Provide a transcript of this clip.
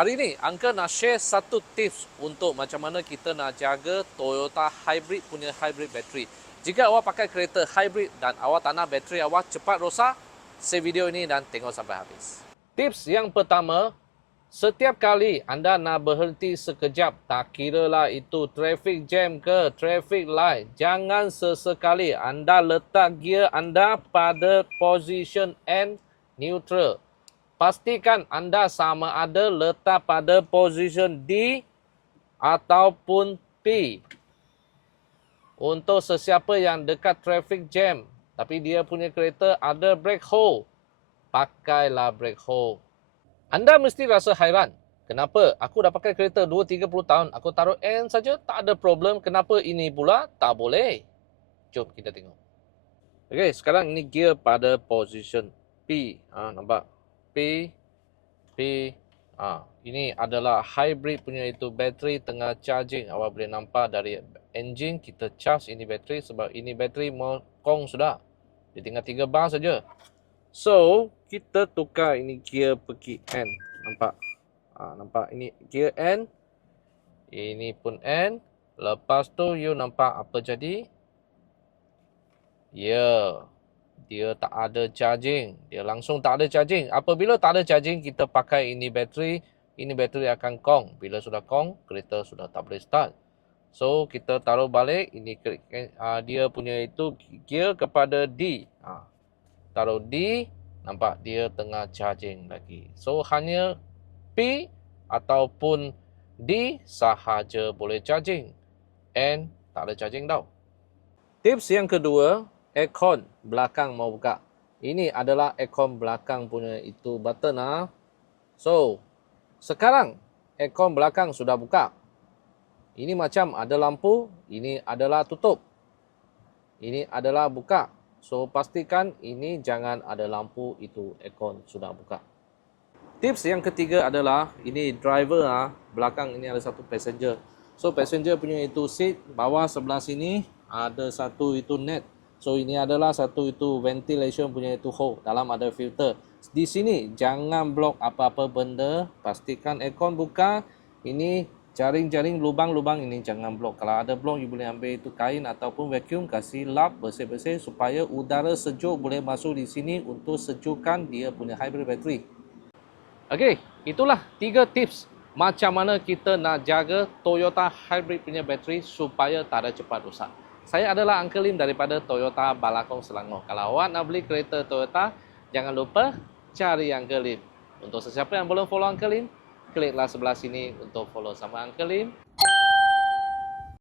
Hari ini, Uncle nak share satu tips untuk macam mana kita nak jaga Toyota Hybrid punya hybrid battery. Jika awak pakai kereta hybrid dan awak tak nak bateri awak cepat rosak, save video ini dan tengok sampai habis. Tips yang pertama, setiap kali anda nak berhenti sekejap, tak kiralah itu traffic jam ke traffic light, jangan sesekali anda letak gear anda pada position N neutral. Pastikan anda sama ada letak pada position D ataupun P. Untuk sesiapa yang dekat traffic jam, tapi dia punya kereta ada brake hold, pakailah brake hold. Anda mesti rasa hairan. Kenapa? Aku dah pakai kereta 2-30 tahun, aku taruh N saja, tak ada problem. Kenapa ini pula tak boleh? Jom kita tengok. Okey, sekarang ini gear pada position P. Nampak? P. Ini adalah hybrid punya itu bateri tengah charging. Awak boleh nampak dari engine kita charge ini bateri sebab ini bateri mau kong sudah. Dia tinggal 3 bar saja. So, kita tukar ini gear pergi N. Nampak? Nampak ini gear N. Ini pun N. Lepas tu you nampak apa jadi? Ya. Dia tak ada charging. Dia langsung tak ada charging. Apabila tak ada charging, kita pakai ini bateri akan kong. Bila sudah kong, kereta sudah tak boleh start. So, kita taruh balik. Ini dia punya itu gear kepada D. Taruh D, nampak dia tengah charging lagi. So, hanya P ataupun D sahaja boleh charging. N tak ada charging tau. Tips yang kedua, aircon belakang mau buka. Ini adalah aircon belakang punya itu button. So, sekarang aircon belakang sudah buka. Ini macam ada lampu, ini adalah tutup. Ini adalah buka. So, pastikan ini jangan ada lampu, itu aircon sudah buka. Tips yang ketiga adalah, ini driver, belakang ini ada satu passenger. So, passenger punya itu seat, bawah sebelah sini ada satu itu net. So, ini adalah satu itu ventilation punya itu hole. Dalam ada filter. Di sini, jangan blok apa-apa benda. Pastikan aircon buka. Ini jaring-jaring lubang-lubang ini jangan blok. Kalau ada blok, you boleh ambil itu kain ataupun vacuum. Kasih lap bersih-bersih supaya udara sejuk boleh masuk di sini untuk sejukkan dia punya hybrid battery. Okey, itulah 3 tips macam mana kita nak jaga Toyota hybrid punya bateri supaya tak ada cepat rosak. Saya adalah Uncle Lim daripada Toyota Balakong Selangor. Kalau awak nak beli kereta Toyota, jangan lupa cari Uncle Lim. Untuk sesiapa yang belum follow Uncle Lim, kliklah sebelah sini untuk follow sama Uncle Lim.